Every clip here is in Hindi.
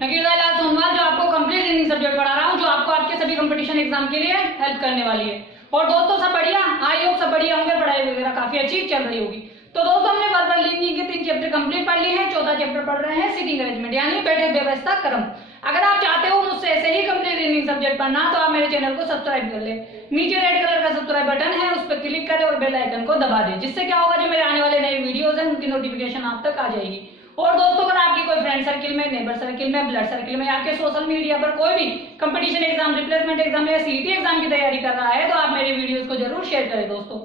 नकीरदार सोनवाल, जो आपको कंप्लीट रीजनिंग सब्जेक्ट पढ़ा रहा हूँ, जो आपको आपके सभी कंपटीशन एग्जाम के लिए हेल्प करने वाली है। और दोस्तों सब बढ़िया, आई होप सब बढ़िया होंगे, पढ़ाई वगैरह काफी अच्छी चल रही होगी। तो दोस्तों हमने वर्बल रीजनिंग के 3 चैप्टर कंप्लीट पढ़ लिए हैं, 14 चैप्टर पढ़ रहे हैं सीटिंग अरेंजमेंट यानी बैठक व्यवस्था क्रम। अगर आप चाहते हो मुझसे ऐसे ही कंप्लीट रीजनिंग सब्जेक्ट पढ़ना तो आप मेरे चैनल को सब्सक्राइब कर ले। नीचे रेड कलर का सब्सक्राइब बटन है, उस पर क्लिक करें और बेल आइकन को दबा दें, जिससे क्या होगा, जो मेरे आने वाले नए वीडियोस हैं उनकी नोटिफिकेशन आप तक आ जाएगी। और दोस्तों अगर आपकी कोई फ्रेंड सर्किल में, नेबर सर्किल में, ब्लड सर्किल में, आपके सोशल मीडिया पर कोई भी कंपटीशन एग्जाम, रिप्लेसमेंट एग्जाम या सीईटी एग्जाम की तैयारी कर रहा है तो आप मेरे वीडियोस को जरूर शेयर करें दोस्तों।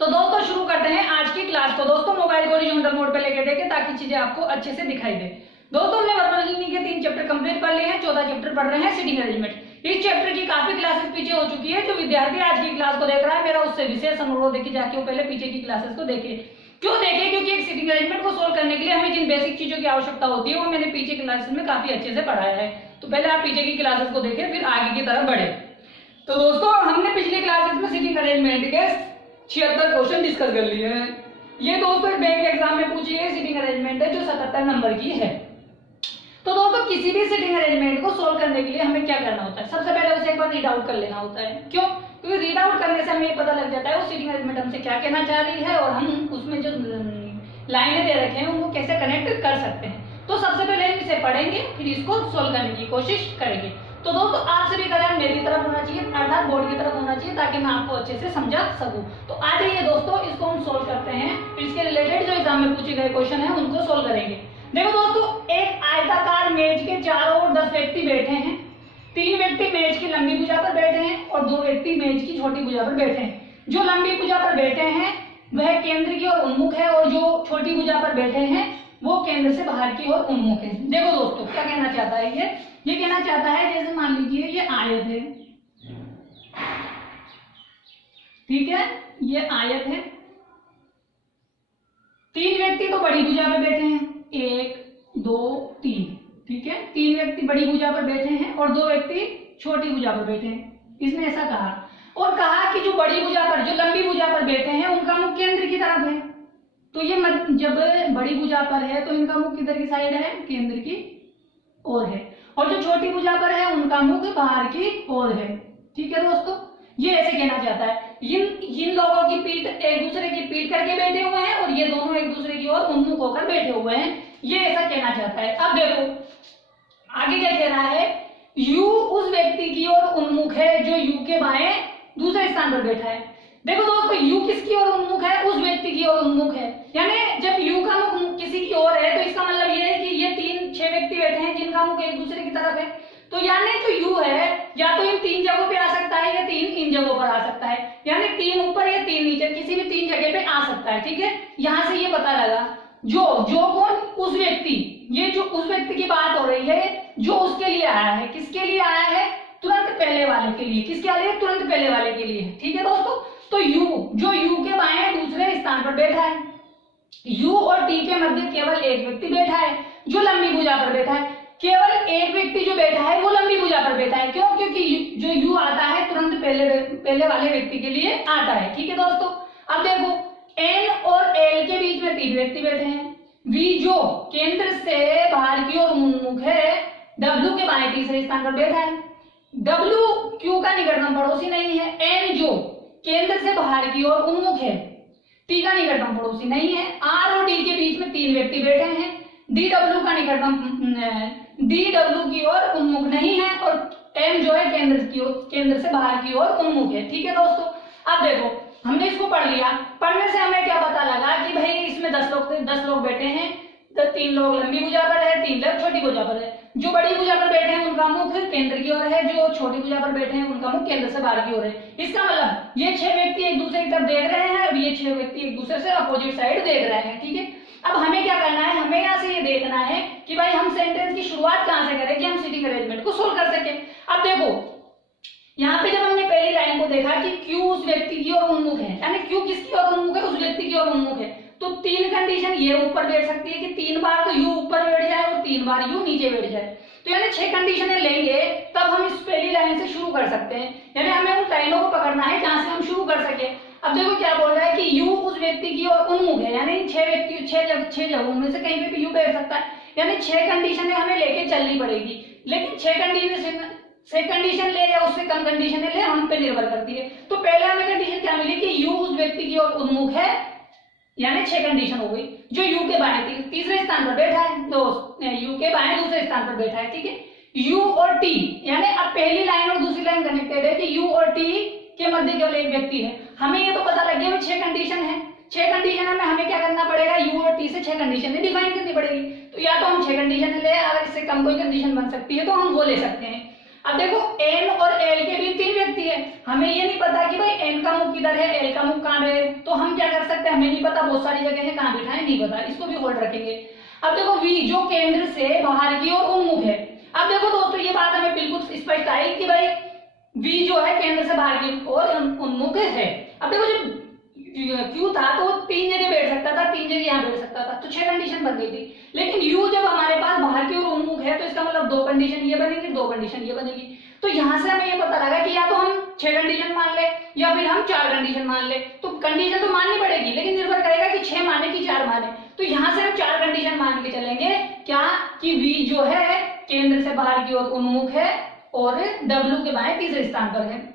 तो दोस्तों शुरू करते हैं आज की क्लास को। दोस्तों मोबाइल को हॉरिजॉन्टल मोड पे लेके देखें ताकि चीजें आपको अच्छे से दिखाई दे। दोस्तों हमने वर्बल रीजनिंग के 3 चैप्टर कंप्लीट कर लिए हैं, 14 चैप्टर पढ़ रहे हैं सीटिंग अरेंजमेंट। इस चैप्टर की काफी क्लासेस पीछे हो चुकी है। जो विद्यार्थी आज की क्लास को देख रहा है, मेरा उससे विशेष अनुरोध है कि जाके वो पहले पीछे की क्लासेस को देखे। क्यों देखे? क्योंकि एक सीटिंग अरेंजमेंट को सोल्व करने के लिए हमें जिन बेसिक चीजों की आवश्यकता होती है वो मैंने पीछे क्लासेस में काफी अच्छे से पढ़ाया है। तो पहले आप पीछे की क्लासेस को देखें, फिर आगे की तरफ बढ़े। तो दोस्तों हमने पिछली क्लासेस में सीटिंग अरेंजमेंट के 76 क्वेश्चन डिस्कस कर लिए हैं। ये दोस्तों बैंक एग्जाम में पूछी गई सीटिंग अरेंजमेंट है जो 77 नंबर की है। तो दोस्तों किसी भी सीटिंग अरेंजमेंट को सोल्व करने के लिए हमें क्या करना होता है? सबसे पहले उसे एक बार रीड आउट कर लेना होता है। क्यों? क्योंकि रीड आउट करने से हमें ये पता लग जाता है वो सीटिंग अरेंजमेंट हमसे क्या कहना चाह रही है और हम उसमें जो लाइनें दे रखे हैं उनको कैसे कनेक्ट कर सकते हैं। तो सबसे पहले हम इसे पढ़ेंगे, फिर इसको सोल्व करने की कोशिश करेंगे। तो दोस्तों आप सभी का ध्यान मेरी तरफ होना चाहिए, अर्थात बोर्ड की तरफ होना चाहिए, ताकि मैं आपको अच्छे से समझा सकूं। तो आ जाइए दोस्तों, इसको हम सोल्व करते हैं, फिर इसके रिलेटेड जो एग्जाम में पूछे गए क्वेश्चन है उनको सोल्व करेंगे। देखो दोस्तों, एक आयताकार मेज के चारों ओर 10 व्यक्ति बैठे हैं। 3 व्यक्ति मेज की लंबी भुजा पर बैठे हैं और 2 व्यक्ति मेज की छोटी भुजा पर बैठे हैं। जो लंबी भुजा पर बैठे हैं वह केंद्र की ओर उन्मुख है और जो छोटी भुजा पर बैठे हैं वो केंद्र से बाहर की ओर उन्मुख है। देखो दोस्तों क्या कहना चाहता है ये कहना चाहता है, जैसे मान लीजिए ये आयत है, ठीक है, ये आयत है। 3 व्यक्ति तो बड़ी भुजा पर बैठे हैं, 1 2 3, ठीक है। 3 व्यक्ति बड़ी भुजा पर बैठे हैं और 2 व्यक्ति छोटी भुजा पर बैठे हैं। इसने ऐसा कहा और कहा कि जो बड़ी भुजा पर, जो लंबी भुजा पर बैठे हैं उनका मुख केंद्र की तरफ है। तो ये जब बड़ी भुजा पर है तो इनका मुख किधर की साइड है? केंद्र की ओर है। और जो छोटी भुजा पर है उनका मुख बाहर की ओर है, ठीक है दोस्तों। ये ऐसे कहना चाहता है, इन लोगों की पीठ एक दूसरे की पीठ करके बैठे हुए हैं और ये दोनों एक दूसरे की ओर उन्मुख होकर बैठे हुए हैं, ये ऐसा कहना चाहता है। अब देखो आगे क्या कह रहा है, यू उस व्यक्ति की ओर उन्मुख है जो यू के बाएं दूसरे स्थान पर बैठा है। देखो दोस्तों, यू किसकी ओर उन्मुख है? उस व्यक्ति की ओर उन्मुख है। यानी जब यू का मुख किसी की ओर है तो इसका मतलब ये है कि ये 6 व्यक्ति बैठे हैं जिनका मुख एक दूसरे की तरफ है। तो यानी जो यू है या तो इन 3 जगहों पे आ सकता है या 3 इन जगहों पर आ सकता है, यानी 3 ऊपर या 3 नीचे, किसी भी 3 जगह पे आ सकता है, ठीक है। यहां से ये पता लगा जो कौन? उस व्यक्ति, ये जो उस व्यक्ति की बात हो रही है जो उसके लिए आया है। किसके लिए आया है? तुरंत पहले वाले के लिए। किसके लिए? तुरंत पहले वाले के लिए, ठीक है दोस्तों। तो यू, जो यू के बाएं दूसरे स्थान पर बैठा है, यू और टी के मध्य केवल एक व्यक्ति बैठा है जो लंबी भुजा पर बैठा है। केवल एक व्यक्ति जो बैठा है वो लंबी भुजा पर बैठा है। क्यों? क्योंकि जो यू आता है तुरंत पहले वाले व्यक्ति के लिए आता है, ठीक है दोस्तों। अब देखो एन और एल के बीच में 3 व्यक्ति बैठे हैं। वी जो केंद्र से बाहर की ओर उन्मुख है, डब्ल्यू के बाएं तीसरे स्थान पर बैठा है। डब्ल्यू क्यू का निकटतम पड़ोसी नहीं है। एन जो केंद्र से बाहर की ओर उन्मुख है, टी का निकटतम पड़ोसी नहीं है। आर और डी के बीच में 3 व्यक्ति बैठे हैं। डी डब्ल्यू का निकटतम, डी डब्ल्यू की ओर उन्मुख नहीं है और एम जो है केंद्र से बाहर की ओर उन्मुख है, ठीक है दोस्तों। अब देखो हमने इसको पढ़ लिया। पढ़ने से हमें क्या पता लगा कि भाई इसमें 10 लोग बैठे हैं, तो 3 लोग लंबी भुजा पर है, 3 लोग छोटी भुजा पर है। जो बड़ी भुजा पर बैठे हैं उनका मुख केंद्र की ओर है, जो छोटी भुजा पर बैठे हैं उनका मुख केंद्र से बाहर की ओर है। इसका मतलब ये 6 व्यक्ति एक दूसरे की तरफ देख रहे हैं और ये 6 व्यक्ति एक दूसरे से अपोजिट साइड देख रहे हैं, ठीक है। अब हमें क्या करना है? हमें यहाँ से ये देखना है कि भाई हम सेंटेंस की शुरुआत कहाँ से करें कि हम सीटिंग अरेंजमेंट को सोल्व कर सके। अब देखो यहाँ पे जब हमने पहली लाइन को देखा कि क्यू उस व्यक्ति की ओर उन्मुख है, यानी क्यू किसकी ओर उन्मुख है? उस व्यक्ति की ओर उन्मुख है। तो 3 कंडीशन ये ऊपर बैठ सकती है कि 3 बार तो यू ऊपर बैठ जाए और 3 बार यू नीचे बैठ जाए। तो यानी 6 कंडीशनें लेंगे तब हम इस पहली लाइन से शुरू कर सकते हैं। यानी हमें उन लाइनों को पकड़ना है जहां से हम शुरू कर सके। अब देखो क्या बोल रहा है कि यू उस व्यक्ति की ओर उन्मुख है, यानी 6 जगहों में से कहीं पे भी यू बैठ सकता है। यानी 6 कंडीशनें हमें लेके चलनी पड़ेगी, लेकिन 6 कंडीशन ले या उससे कम कंडीशन ले हम पे निर्भर करती है। तो पहले हमें कंडीशन क्या मिली कि यू उस व्यक्ति की ओर उन्मुख है, यानी 6 कंडीशन हो गई। जो यू के बाएं तीसरे स्थान पर बैठा है, तो यू के बाएं दूसरे स्थान पर बैठा है, ठीक है। यू और टी, यानी अब पहली लाइन और दूसरी लाइन कनेक्टेड है कि यू और टी के मध्य केवल एक व्यक्ति है। हमें ये तो पता लग गया 6 कंडीशन है। 6 कंडीशन में हमें क्या करना पड़ेगा, यू और टी से 6 कंडीशन डिफाइन करनी पड़ेगी। तो या तो हम 6 कंडीशन ले, अगर इससे कम कोई कंडीशन बन सकती है तो हम वो ले सकते हैं। अब देखो एन और एल के बीच 3 व्यक्ति है, हमें ये नहीं पता कि भाई एन का मुख किधर है, एल का मुख कहाँ है, तो हम क्या कर सकते हैं, हमें नहीं पता, बहुत सारी जगह है, कहाँ बैठा है नहीं पता, इसको भी होल्ड रखेंगे। अब देखो वी जो केंद्र से बाहर की ओर उन्मुख है। अब देखो दोस्तों ये बात हमें बिल्कुल स्पष्ट आई कि भाई वी जो है केंद्र से बाहर की ओर उन्मुख है। अब देखो जब क्यू था तो 3 जगह बैठ सकता था, 3 जगह यहाँ बैठ सकता था, तो 6 कंडीशन बन गई थी। लेकिन यू जब हमारे पास बाहर की ओर उन्मुख है तो इसका मतलब 2 कंडीशन ये बनेगी, 2 कंडीशन ये बनेगी। तो यहाँ से हमें ये पता लगा कि या तो हम 6 कंडीशन मान ले या फिर हम 4 कंडीशन मान ले। तो कंडीशन तो माननी पड़ेगी, लेकिन निर्भर करेगा कि 6 माने कि 4 माने। तो यहाँ से हम 4 कंडीशन मान के चलेंगे, क्या कि वी जो है केंद्र से बाहर की ओर उन्मुख है और डब्ल्यू के बाएं तीसरे स्थान पर है।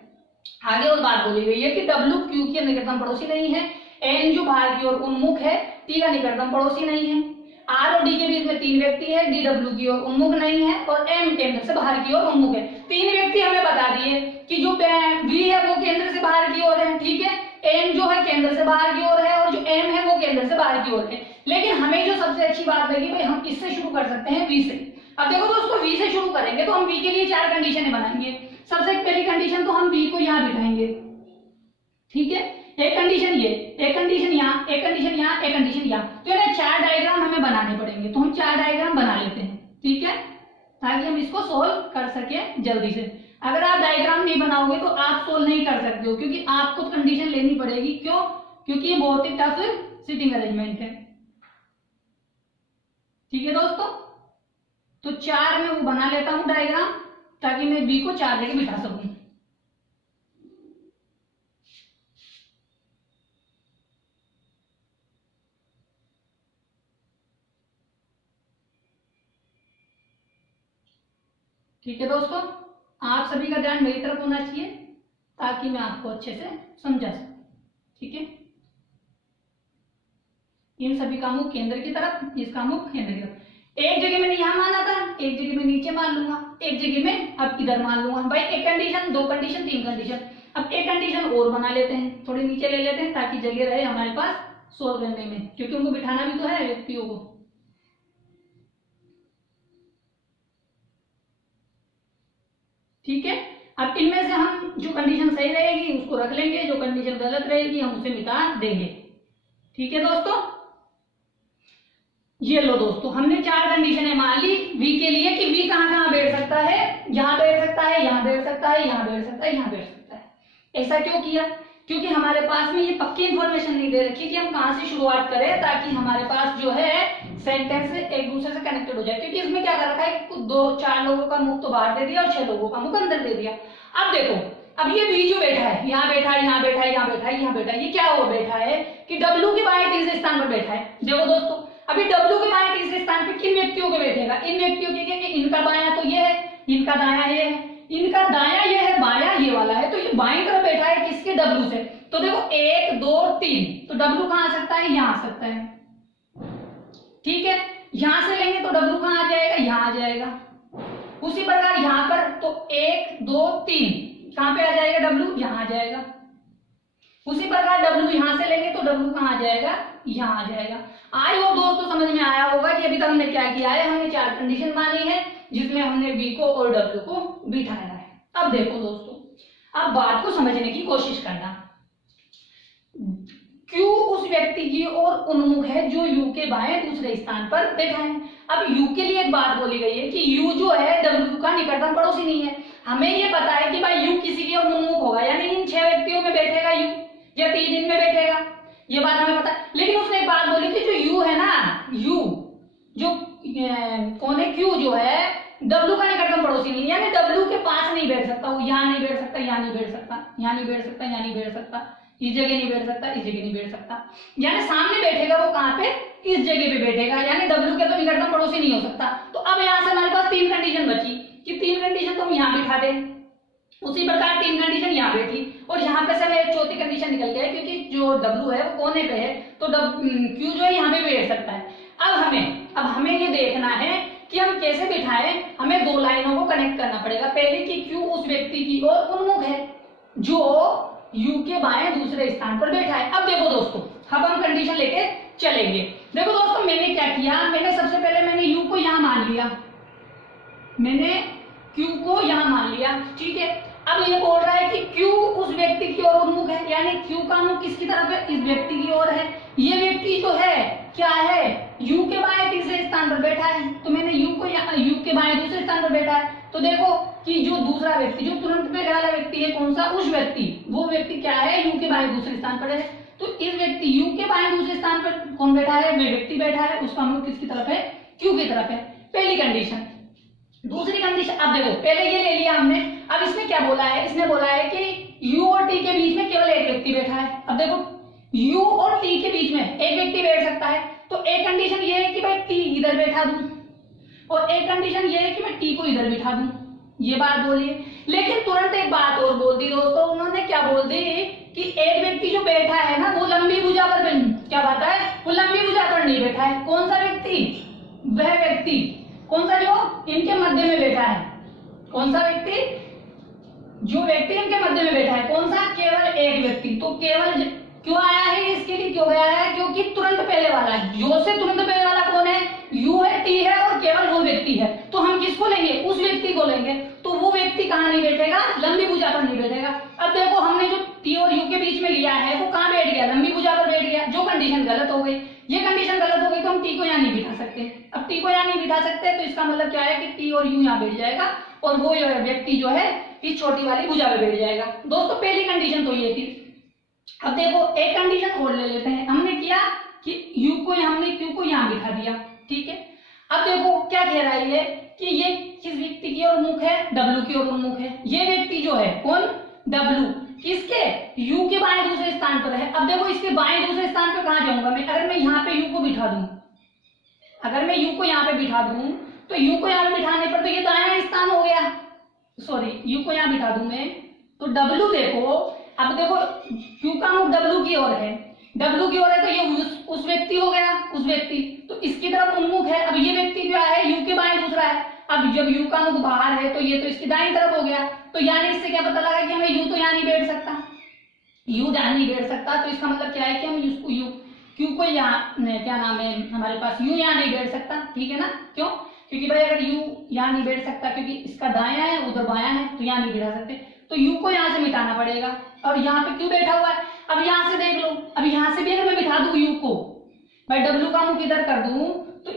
आगे और बात बोली गई है कि डब्ल्यू क्यू के निकटतम पड़ोसी नहीं है, एन जो बाहर की ओर उन्मुख है, टी का निकटतम पड़ोसी नहीं है, आर और डी के बीच में 3 व्यक्ति है, डी डब्ल्यू की ओर उन्मुख नहीं है और एम केंद्र से बाहर की ओर उन्मुख है। 3 व्यक्ति हमें बता दिए कि जो वी है वो केंद्र से बाहर की ओर है, ठीक है, एन जो है केंद्र से बाहर की ओर है और जो एम है वो केंद्र से बाहर की ओर है। लेकिन हमें जो सबसे अच्छी बात लगी भाई हम इससे शुरू कर सकते हैं, वी से। अब देखो दोस्तों वी से शुरू करेंगे तो हम वी के लिए 4 कंडीशनें बनाएंगे। सबसे पहली कंडीशन तो हम वी को यहाँ बिठाएंगे, ठीक है, एक कंडीशन ये, एक कंडीशन यहाँ, एक कंडीशन यहाँ, एक कंडीशन यहाँ। तो ये 4 डायग्राम हमें बनाने पड़ेंगे, तो हम 4 डायग्राम बना लेते हैं, ठीक है, ताकि हम इसको सोल्व कर सके जल्दी से। अगर आप डायग्राम नहीं बनाओगे तो आप सोल्व नहीं कर सकते हो, क्योंकि आपको कंडीशन लेनी पड़ेगी। क्यों? क्योंकि ये बहुत ही टफ सिटिंग अरेंजमेंट है, ठीक है दोस्तों। तो 4 में वो बना लेता हूं डायग्राम, ताकि मैं बी को 4 जगह बिठा सकूं। ठीक है दोस्तों, आप सभी का ध्यान मेरी तरफ होना चाहिए ताकि मैं आपको अच्छे से समझा सकूं, ठीक है। इन सभी का मुख केंद्र की तरफ, इसका मुख केंद्र की तरफ। एक जगह मैंने यहां माना था, एक जगह में नीचे मान लूंगा, एक जगह में अब इधर मान लूंगा। भाई एक कंडीशन, 2 कंडीशन, 3 कंडीशन। अब एक कंडीशन और बना लेते हैं, थोड़ी नीचे ले लेते हैं ताकि जगह रहे हमारे पास सोल्व करने में, क्योंकि उनको बिठाना भी तो है व्यक्तियों को। ठीक है, अब इनमें से हम जो कंडीशन सही रहेगी उसको रख लेंगे, जो कंडीशन गलत रहेगी हम उसे मिटा देंगे। ठीक है दोस्तों, ये लो दोस्तों, हमने 4 कंडीशनें मान ली वी के लिए कि वी कहां कहां बैठ सकता है, यहां बैठ सकता है, यहां बैठ सकता है, यहां बैठ सकता है, यहां बैठ सकता है। ऐसा क्यों किया? क्योंकि हमारे पास में ये पक्की इंफॉर्मेशन नहीं दे रखी कि हम कहां से शुरुआत करें, ताकि हमारे पास जो है सेंटेंस एक दूसरे से कनेक्टेड हो जाए। क्योंकि इसमें क्या कर रखा है, 2-4 लोगों का मुख तो बाहर दे दिया और 6 लोगों का मुख अंदर दे दिया। अब देखो, अब ये वी जो बैठा है, यहाँ बैठा है, यहाँ बैठा है, यहाँ बैठा है, यहाँ बैठा है, ये क्या हो बैठा है कि डब्ल्यू के बाएं तीसरे स्थान पर बैठा है। देखो दोस्तों, अभी डब्ल्यू के बाएं तीसरे स्थान पर किन व्यक्तियों के बैठेगा? इन व्यक्तियों के, इनका बायां तो ये है, इनका दायां ये है, इनका दायां ये है, बायां ये वाला है। तो ये बाईं तरफ बैठा है किसके? डब्ल्यू से। तो देखो 1 2 3, तो डब्ल्यू कहां आ सकता है? यहाँ आ सकता है। ठीक है, यहां से लेंगे तो डब्ल्यू कहां आ जाएगा? यहाँ आ जाएगा। उसी प्रकार यहां पर तो 1 2 3 कहां पे आ जाएगा? डब्ल्यू यहाँ आ जाएगा। उसी प्रकार डब्ल्यू यहां से लेंगे तो डब्ल्यू कहां आ जाएगा? यहाँ आ जाएगा। आई होप दोस्तों समझ में आया होगा कि अभी तक हमने क्या किया है, हमने 4 कंडीशन मानी है जिसमें हमने वी को और डब्ल्यू को बिठाया है। अब देखो दोस्तों, अब बात को समझने की कोशिश करना। क्यू उस व्यक्ति की ओर उन्मुख है जो यू के बाएं दूसरे स्थान पर बैठा है। अब यू के लिए एक बात बोली गई है कि यू जो है डब्ल्यू का निकटतम पड़ोसी नहीं है। हमें ये पता है कि भाई यू किसी की ओर उन्मुख होगा, यानी इन 6 व्यक्तियों में बैठेगा यू, या 3 इनमें बैठेगा, ये बात हमें पता है। लेकिन उसने एक बात बोली कि जो यू है ना, यू जो कौन है, क्यू जो है डब्ल्यू का निकटतम पड़ोसी नहीं, यानी डब्ल्यू के पास नहीं बैठ सकता, वो यहाँ नहीं बैठ सकता, यहाँ नहीं बैठ सकता, यहाँ नहीं बैठ सकता, यहाँ नहीं बैठ सकता, इस जगह नहीं बैठ सकता, इस जगह नहीं बैठ सकता। यानी सामने बैठेगा वो कहाँ पे, इस जगह पे बैठेगा, यानी W के तो निकटतम पड़ोसी नहीं हो सकता। तो अब यहाँ से हमारे पास 3 कंडीशन बची कि 3 कंडीशन तो हम यहाँ बिठा दें, उसी प्रकार 3 कंडीशन यहाँ बैठी और यहाँ पे से हमें एक चौथी कंडीशन निकल गया क्योंकि जो W है वो कोने पे है तो Q जो है यहाँ पे बैठ सकता है। अब हमें ये देखना है कि हम कैसे बिठाएं, हमें 2 लाइनों को कनेक्ट करना पड़ेगा। पहले कि Q उस व्यक्ति की ओर उन्मुख है जो U के बाएं दूसरे स्थान पर बैठा है। अब देखो दोस्तों, अब हम कंडीशन लेके चलेंगे। देखो दोस्तों, मैंने क्या किया, मैंने सबसे पहले मैंने U को यहाँ मान लिया, मैंने Q को यहाँ मान लिया, ठीक है। अब ये बोल रहा है कि Q उस व्यक्ति की ओर उन्मुख है, यानी Q का मुख किसकी तरफ है, इस व्यक्ति की ओर है। ये व्यक्ति जो है क्या है, U के बाएं तीसरे स्थान पर बैठा है, तो मैंने U को यहाँ U के बाएं दूसरे स्थान पर बैठा है। तो देखो कि जो दूसरा व्यक्ति, जो तुरंत में वाला व्यक्ति है, कौन सा, उस व्यक्ति, वो व्यक्ति क्या है, U के बाएं दूसरे स्थान पर है। तो इस व्यक्ति U के बाएं दूसरे स्थान पर कौन बैठा है, वह व्यक्ति बैठा है, उसका मुख किसकी तरफ है, Q की तरफ है। पहली कंडीशन। दूसरी कंडीशन, अब देखो पहले ये ले लिया हमने, अब इसमें क्या बोला है, इसने बोला है कि U और T के बीच में केवल एक व्यक्ति बैठा है। अब देखो U और T के बीच में एक व्यक्ति बैठ सकता है, तो एक कंडीशन ये है कि भाई T इधर बैठा दूं और एक कंडीशन ये है कि मैं T को इधर बिठा दूं, ये बात बोली है। लेकिन तुरंत एक बात और बोल दी दोस्तों, उन्होंने क्या बोल दी कि एक व्यक्ति जो बैठा है ना वो लंबी भुजा पर, क्या बात है, वो लंबी भुजा पर नहीं बैठा है। कौन सा व्यक्ति, वह व्यक्ति कौन सा, जो इनके मध्य में बैठा है, कौन सा व्यक्ति, जो व्यक्ति इनके मध्य में बैठा है, कौन सा, केवल एक व्यक्ति। तो केवल क्यों आया है, इसके लिए क्यों गया है, क्योंकि तुरंत पहले वाला है, जो से तुरंत पहले वाला कौन है, U है, T है और केवल वो व्यक्ति है। तो हम किसको लेंगे, उस व्यक्ति को लेंगे। तो वो व्यक्ति कहाँ नहीं बैठेगा, लंबी भुजा पर नहीं बैठेगा। अब देखो हमने जो T और U के बीच में लिया है वो कहाँ बैठ गया, लंबी भुजा पर बैठ गया, जो कंडीशन गलत हो गई। ये कंडीशन गलत हो गई तो हम T को यहाँ नहीं बिठा सकते। अब T को यहाँ नहीं बिठा सकते तो इसका मतलब क्या है कि T और U यहाँ बैठ जाएगा और वो व्यक्ति जो है इस छोटी वाली भुजा पर बैठ जाएगा। दोस्तों पहली कंडीशन तो ये थी। अब देखो एक कंडीशन और ले लेते हैं, हमने किया कि U को हमने Q को यहाँ बिठा दिया, ठीक है। अब देखो क्या कह रहा है ये कि ये किस व्यक्ति की ओर मुख है, W की ओर उन्मुख है। ये व्यक्ति जो है कौन, W, किसके, U के बाएं दूसरे स्थान पर है। अब देखो इसके बाएं दूसरे स्थान पर कहाँ जाऊंगा मैं, अगर मैं यहाँ पे U को बिठा दूं, अगर मैं U को यहाँ पे बिठा दूं तो U को यहाँ पे बिठाने पर तो ये दायां स्थान हो गया, सॉरी U को यहाँ बिठा दूं मैं तो W देखो, अब देखो Q का मुख W की ओर है, W की ओर है तो ये उस व्यक्ति हो गया, उस व्यक्ति तो इसकी तरफ उन्मुख है। अब ये व्यक्ति क्या है, U के बाएं दूसरा है। अब जब U का मुख बाहर है तो ये तो इसकी दाईं तरफ हो गया। तो यानी इससे क्या पता लगा कि हमें U तो यहाँ नहीं बैठ सकता, U यहाँ नहीं बैठ सकता। तो इसका मतलब क्या है कि हम उसको Q को यहाँ, क्या नाम है हमारे पास, U यहाँ नहीं बैठ सकता, ठीक है ना। क्यों, क्योंकि भाई अगर U यहाँ नहीं बैठ सकता क्योंकि इसका दायां है उधर बायां है तो यहाँ नहीं बिठा सकते, तो U को यहाँ से मिटाना पड़ेगा और यहाँ पे Q बैठा हुआ है। अब यहाँ से देख लो, अब यहाँ से भी अगर मैं बिठा दूं U को, भाई W का मुख इधर कर दूं तो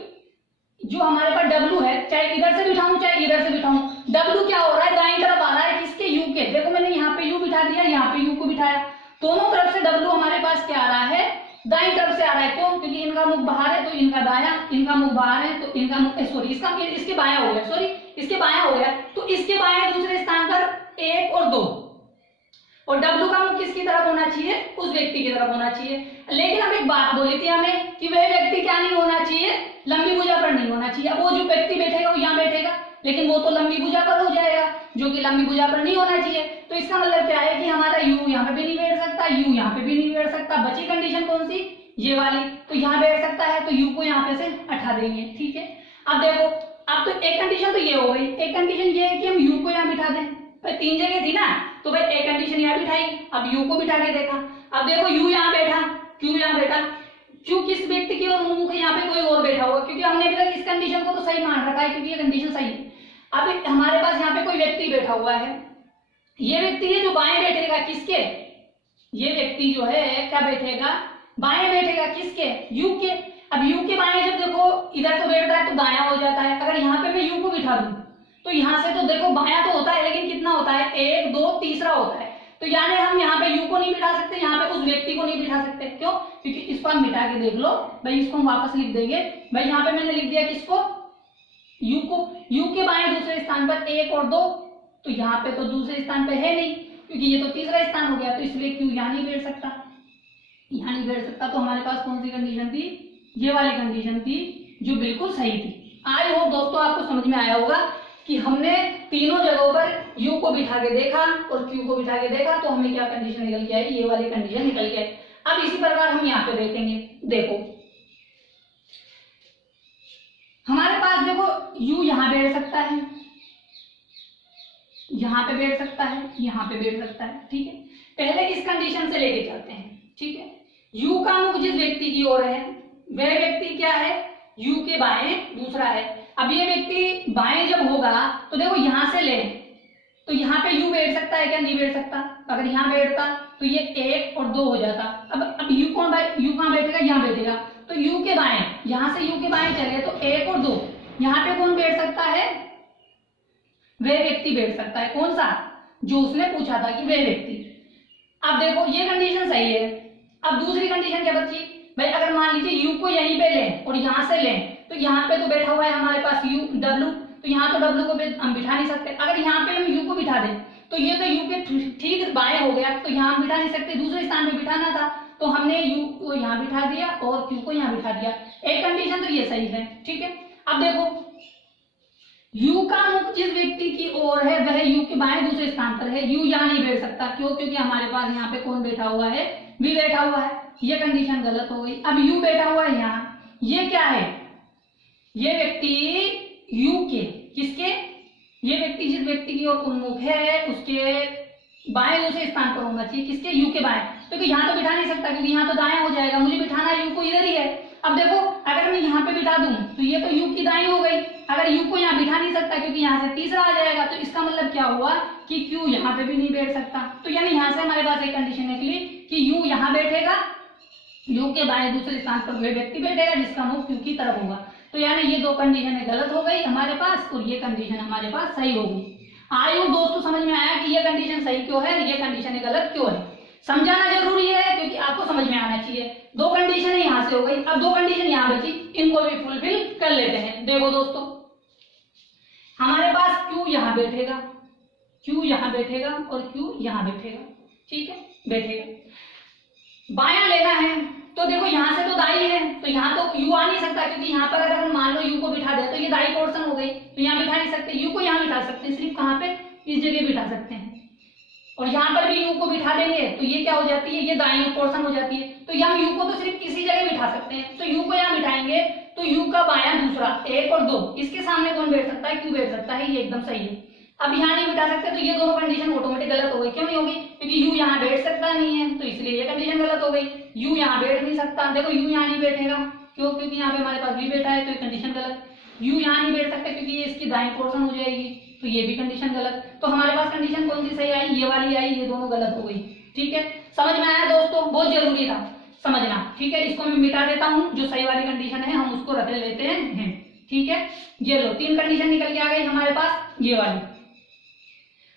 जो हमारे पास W है, चाहे इधर से बिठाऊं चाहे इधर से बिठाऊं, W क्या हो रहा है, दाईं तरफ आ रहा है, किसके, U के। देखो मैंने यहाँ पे U बिठा दिया, यहाँ पे U को बिठाया, दोनों तरफ से W हमारे पास क्या आ रहा है, दाईं तरफ से आ रहा है। क्यों, क्योंकि इनका मुख बाहर है तो इनका दायां, इनका मुख बाहर है तो इनका मुख, सॉरी इसके बायां हो गया, सॉरी इसके बायां हो गया। तो इसके बायां दूसरे स्थान पर 1 और 2 और W का मुख किसकी तरफ होना चाहिए, उस व्यक्ति की तरफ होना चाहिए। लेकिन अब एक बात बोली थी हमें कि वह व्यक्ति क्या नहीं होना चाहिए, लंबी भुजा पर नहीं होना चाहिए। अब वो जो व्यक्ति बैठेगा वो यहाँ बैठेगा, लेकिन वो तो लंबी भुजा पर हो जाएगा, जो कि लंबी भुजा पर नहीं होना चाहिए। तो इसका मतलब क्या है कि हमारा U यहाँ पे भी नहीं बैठ सकता, U यहाँ पे भी नहीं बैठ सकता। बची कंडीशन कौन सी, ये वाली, तो यहाँ बैठ सकता है तो U को यहाँ पे से हटा देंगे, ठीक है। अब देखो, अब तो एक कंडीशन तो ये हो गई, एक कंडीशन ये है कि हम U को यहाँ बिठा दें। भाई 3 जगह थी ना, तो भाई एक कंडीशन यहाँ बिठाई, अब U को बिठा के देखा। अब देखो U यहाँ बैठा, Q यहाँ बैठा, Q किस व्यक्ति की ओर उन्मुख है, यहाँ पे कोई और बैठा हुआ, क्योंकि हमने अभी तक इस कंडीशन को तो सही मान रखा है क्योंकि ये कंडीशन सही है। अब हमारे पास यहाँ पे कोई व्यक्ति बैठा हुआ है, ये व्यक्ति है जो बाएं बैठेगा, किसके, ये व्यक्ति जो है क्या बैठेगा, बाएं बैठेगा, किसके, U के। अब U के बाएं जब देखो इधर तो बैठता है तो दायां हो जाता है। अगर यहाँ पे मैं U को बिठा दूं तो यहाँ से तो देखो बायां तो होता है लेकिन कितना होता है, 1 2 तीसरा होता है। तो यानी हम यहाँ पे U को नहीं बिठा सकते, यहाँ पे उस व्यक्ति को नहीं बिठा सकते। क्यों, क्योंकि इसको हम मिटा के देख लो, भाई इसको हम वापस लिख देंगे। भाई यहाँ पे मैंने लिख दिया किसको, U को, U के बाएं दूसरे स्थान पर 1 और 2, तो यहाँ पे तो दूसरे स्थान पे है नहीं, क्योंकि ये तो तीसरा स्थान हो गया, तो इसलिए क्यू यहाँ नहीं बैठ सकता, यहाँ नहीं बैठ सकता। तो हमारे पास कौन सी कंडीशन थी? ये वाली कंडीशन थी जो बिल्कुल सही थी। आई होप दोस्तों आपको समझ में आया होगा कि हमने तीनों जगहों पर यू को बिठा के देखा और क्यू को बिठा के देखा, तो हमें क्या कंडीशन निकल के आई? ये वाली कंडीशन निकल के आई। अब इसी प्रकार हम यहाँ पे देखेंगे। देखो हमारे पास देखो u यहाँ बैठ सकता है, यहाँ पे बैठ सकता है, यहाँ पे बैठ सकता है, ठीक है। पहले इस कंडीशन से लेके चलते हैं, ठीक है। u का मुख जिस व्यक्ति की ओर है वह व्यक्ति क्या है? u के बाएं दूसरा है। अब ये व्यक्ति बाएं जब होगा तो देखो यहां से ले, तो यहाँ पे u बैठ सकता है क्या? नहीं बैठ सकता। अगर यहाँ बैठता तो ये 1 और 2 हो जाता। अब u कहाँ बैठेगा? यहाँ बैठेगा। तो u के बाएं, यहाँ से u के बाएं चले तो 1 और 2, यहाँ पे कौन बैठ सकता है? वह व्यक्ति बैठ सकता है। कौन सा? जो उसने पूछा था कि वह व्यक्ति। अब देखो ये कंडीशन सही है। अब दूसरी कंडीशन क्या बची भाई? अगर मान लीजिए u को यहीं पे लें और यहाँ से लें, तो यहाँ पे तो बैठा हुआ है हमारे पास w, तो यहाँ तो w को हम बिठा नहीं सकते। अगर यहाँ पे हम u को बिठा दें तो ये तो u के ठीक बाएं हो गया, तो यहाँ हम बिठा नहीं सकते, दूसरे स्थान पे बिठाना था, तो हमने u को यहाँ बिठा दिया और q को यहाँ बिठा दिया। एक कंडीशन तो ये सही है, ठीक है। अब देखो u का मुख जिस व्यक्ति की ओर है वह u के बाएं दूसरे स्थान पर है। u यहाँ नहीं बैठ सकता, क्यों? क्योंकि हमारे पास यहाँ पे कौन बैठा हुआ है? v बैठा हुआ है। ये कंडीशन गलत हो गई। अब u बैठा हुआ है यहाँ, ये क्या है? ये व्यक्ति u के किसके? ये व्यक्ति जिस व्यक्ति की ओर उन्मुख है उसके बाएं दूसरे स्थान पर होना चाहिए। किसके? u के बाएं। क्योंकि यहाँ तो बिठा नहीं सकता, क्योंकि यहाँ तो दाएं हो जाएगा, मुझे बिठाना u को इधर ही है। अब देखो अगर मैं यहाँ पे बिठा दूं तो ये तो u की दाएं हो गई। अगर u को यहाँ बिठा नहीं सकता क्योंकि यहाँ से तीसरा आ जाएगा, तो इसका मतलब क्या हुआ कि q यहाँ पे भी नहीं बैठ सकता। तो यानी यहाँ से हमारे पास एक कंडीशन निकली कि u यहाँ बैठेगा, u के बाएं दूसरे स्थान पर वह व्यक्ति बैठेगा जिसका मुख q की तरफ होगा। तो यानी ये दो कंडीशन गलत हो गई हमारे पास और ये कंडीशन हमारे पास सही होगी। आई होप दोस्तों समझ में आया कि ये कंडीशन सही क्यों है, ये कंडीशन गलत क्यों है। समझाना जरूरी है क्योंकि आपको समझ में आना चाहिए। दो कंडीशन यहाँ से हो गई, अब दो कंडीशन यहाँ बची, इनको भी फुलफिल कर लेते हैं। देखो दोस्तों हमारे पास q यहाँ बैठेगा, q यहाँ बैठेगा और q यहाँ बैठेगा, ठीक है, बैठेगा। बायां लेना है तो देखो यहाँ से तो दाई है, तो यहाँ तो u आ नहीं सकता, क्योंकि यहाँ पर अगर मान लो u को बिठा दे तो ये दाई पोर्शन हो गई, तो यहाँ बिठा नहीं सकते। u को यहाँ बिठा सकते हैं, सिर्फ कहाँ पे? इस जगह बिठा सकते हैं। और यहाँ पर भी u को बिठा देंगे तो ये क्या हो जाती है? ये दाई पोर्शन हो जाती है। तो यहाँ u को तो सिर्फ इसी जगह बिठा सकते हैं, तो u को यहाँ बिठाएंगे तो u का बायां दूसरा 1 और 2, इसके सामने कौन बैठ सकता है? q बैठ सकता है, ये एकदम सही है। अब यहाँ नहीं बिठा सकते तो ये दोनों कंडीशन ऑटोमेटिक गलत हो गई। क्यों नहीं होगी? क्योंकि u यहाँ बैठ सकता नहीं है, तो इसलिए ये कंडीशन गलत हो गई। u यहाँ बैठ नहीं सकता, देखो u यहाँ नहीं बैठेगा, क्यों? क्योंकि यहाँ पे हमारे पास v बैठा है, तो ये कंडीशन गलत। u यहाँ नहीं बैठ सकता क्योंकि ये इसकी दाईं पोर्शन हो जाएगी, तो ये भी कंडीशन गलत। तो हमारे पास कंडीशन कौन सी सही आई? ये वाली आई, ये दोनों गलत हो गई, ठीक है। समझ में आया दोस्तों? बहुत जरूरी था समझना, ठीक है। इसको मैं मिटा देता हूँ, जो सही वाली कंडीशन है हम उसको रख लेते हैं, ठीक है। ये लो 3 कंडीशन निकल के आ गई हमारे पास, ये वाली।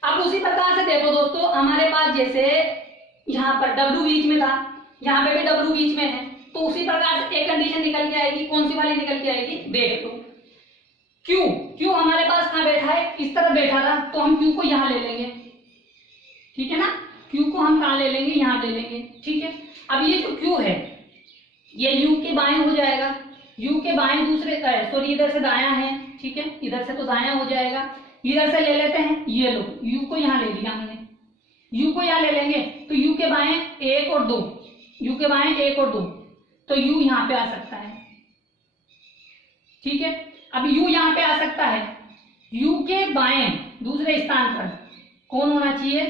अब उसी प्रकार से देखो दोस्तों हमारे पास जैसे यहाँ पर W बीच में था, यहाँ पे भी W बीच में है, तो उसी प्रकार से एक कंडीशन निकल के आएगी। कौन सी वाली निकल के आएगी? देख लो Q हमारे पास कहाँ बैठा है? इस तरफ बैठा था, तो हम Q को यहाँ ले लेंगे, ठीक है ना। Q को हम कहाँ ले लेंगे? यहाँ ले लेंगे, ठीक है। अब ये जो Q है ये U के बाएं हो जाएगा, U के बाएं दूसरे सॉरी इधर से दायां है, ठीक है, इधर से तो दायां हो जाएगा। इधर से ले लेते हैं, ये लो u को यहाँ ले लिया हमने, u को यहाँ ले लेंगे तो u के बाएं 1 और 2, u के बाएं 1 और 2, तो u यहाँ पे आ सकता है, ठीक है। अब u यहाँ पे आ सकता है, u के बाएं दूसरे स्थान पर कौन होना चाहिए?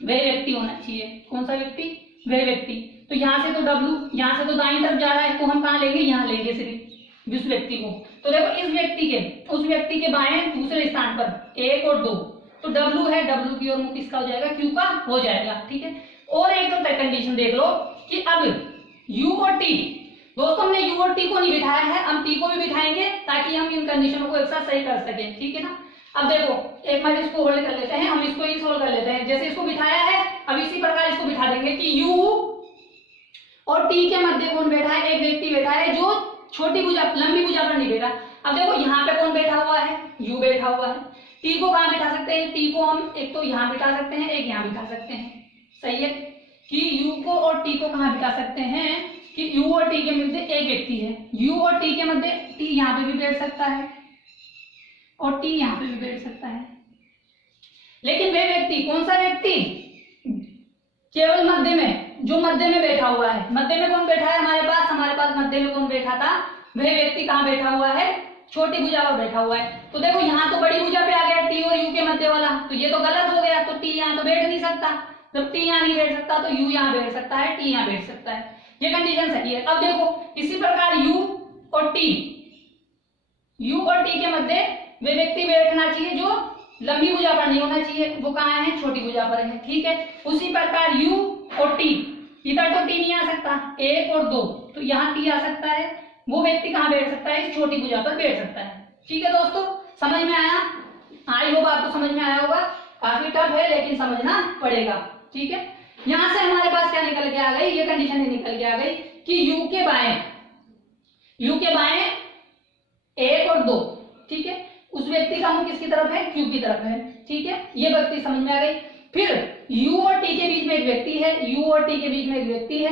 वह व्यक्ति होना चाहिए। कौन सा व्यक्ति? वह व्यक्ति। तो यहाँ से तो w, यहाँ से तो दाईं तरफ जा रहा है, तो हम कहाँ लेंगे? यहाँ लेंगे सिर्फ जिस व्यक्ति को। तो देखो इस व्यक्ति के उस व्यक्ति के बाएं दूसरे स्थान पर 1 और 2, तो W है, W की ओर मुख किसका हो जाएगा? Q का हो जाएगा, ठीक है। और एक और कंडीशन देख लो कि अब U और T, दोस्तों हमने U और T को नहीं बिठाया है, हम T को भी बिठाएंगे ताकि हम इन कंडीशनों को एक साथ सही कर सके, ठीक है ना। अब देखो एक बार इसको होल्ड कर लेते हैं, हम इसको ही सोल्व कर लेते हैं। जैसे इसको बिठाया है, अब इसी प्रकार इसको बिठा देंगे कि U और T के मध्य कौन बैठा है? एक व्यक्ति बैठा है जो छोटी भुजा लंबी भुजा पर नहीं बैठा। अब देखो यहाँ पे कौन बैठा हुआ है? U बैठा हुआ है। टी को कहाँ बिठा सकते हैं, टी को हम एक तो यहाँ बिठा सकते हैं, एक यहाँ बिठा सकते हैं, सही है। कि यू को और टी को कहाँ बिठा सकते हैं कि यू और टी के मध्य एक व्यक्ति है, यू और टी के मध्य टी यहाँ पे भी बैठ सकता है और टी यहाँ पे भी बैठ सकता है। लेकिन वह व्यक्ति, कौन सा व्यक्ति, केवल मध्य में, जो मध्य में बैठा हुआ है। मध्य में कौन बैठा है हमारे पास मध्य में कौन बैठा था, वह व्यक्ति कहाँ बैठा हुआ है, छोटी भुजा पर बैठा हुआ है। तो देखो यहाँ तो बड़ी भुजा पे आ गया टी और यू के मध्य वाला, तो ये तो गलत हो गया। तो टी यहाँ तो बैठ नहीं सकता, जब टी यहाँ नहीं बैठ सकता तो यू यहाँ बैठ सकता है, टी यहाँ बैठ सकता है, ये कंडीशन सही है। अब देखो इसी प्रकार यू और टी के मध्य वे व्यक्ति बैठना चाहिए जो लंबी भुजा पर नहीं होना चाहिए, वो कहाँ है, छोटी भुजा पर है, ठीक है। उसी प्रकार यू और टी, इधर तो टी नहीं आ सकता, 1 और 2, तो यहाँ टी आ सकता है, वो व्यक्ति कहाँ बैठ सकता है, इस छोटी भुजा पर बैठ सकता है, ठीक है दोस्तों। समझ में आया, आई होप आपको समझ में आया होगा। काफी टफ है लेकिन समझना पड़ेगा, ठीक है। यहां से हमारे पास क्या निकल के आ गई, ये कंडीशन निकल के आ गई कि यू के बाएं 1 और 2, ठीक है, उस व्यक्ति का मुंह किसकी तरफ है, क्यू की तरफ है, ठीक है, ये व्यक्ति समझ में आ गई। फिर यू और टी के बीच में एक व्यक्ति है,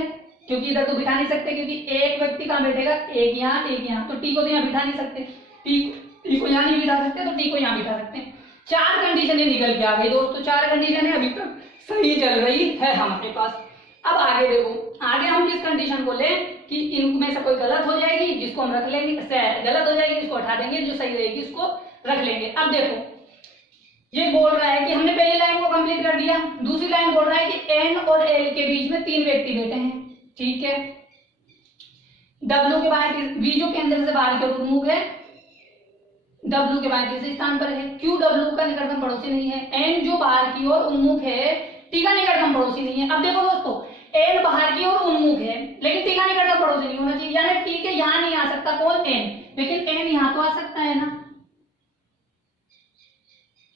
क्योंकि इधर तो बिठा नहीं सकते, क्योंकि एक व्यक्ति कहाँ बैठेगा, एक यहाँ, तो टी को तो यहाँ बिठा नहीं सकते, टी को यहाँ नहीं बिठा सकते, तो टी को यहाँ बिठा सकते हैं। 4 कंडीशनें निकल के आ गई दोस्तों, 4 कंडीशनें अभी तक सही चल रही है हमारे पास। अब आगे देखो, आगे हम किस कंडीशन को लें कि इनमें से कोई गलत हो जाएगी जिसको हम रख लेंगे, गलत हो जाएगी इसको हटा देंगे, जो सही रहेगी इसको रख लेंगे। अब देखो ये बोल रहा है कि हमने पहली लाइन को कंप्लीट कर दिया, दूसरी लाइन बोल रहा है कि एन और एल के बीच में 3 व्यक्ति बैठे हैं, ठीक है। डब्ल्यू के बाएं वी जो केंद्र से बाहर की ओर उन्मुख है, डब्ल्यू के बाएं तीसरे स्थान पर है, क्यू डब्ल्यू का निकटतम पड़ोसी नहीं है, एन जो बाहर की ओर उन्मुख है, टी का निकटतम पड़ोसी नहीं है। अब देखो दोस्तों, एन बाहर की ओर उन्मुख है लेकिन टी का निकटतम पड़ोसी नहीं होना चाहिए, यानी टी के यहाँ नहीं आ सकता कौन, एन, लेकिन एन यहाँ तो आ सकता है ना।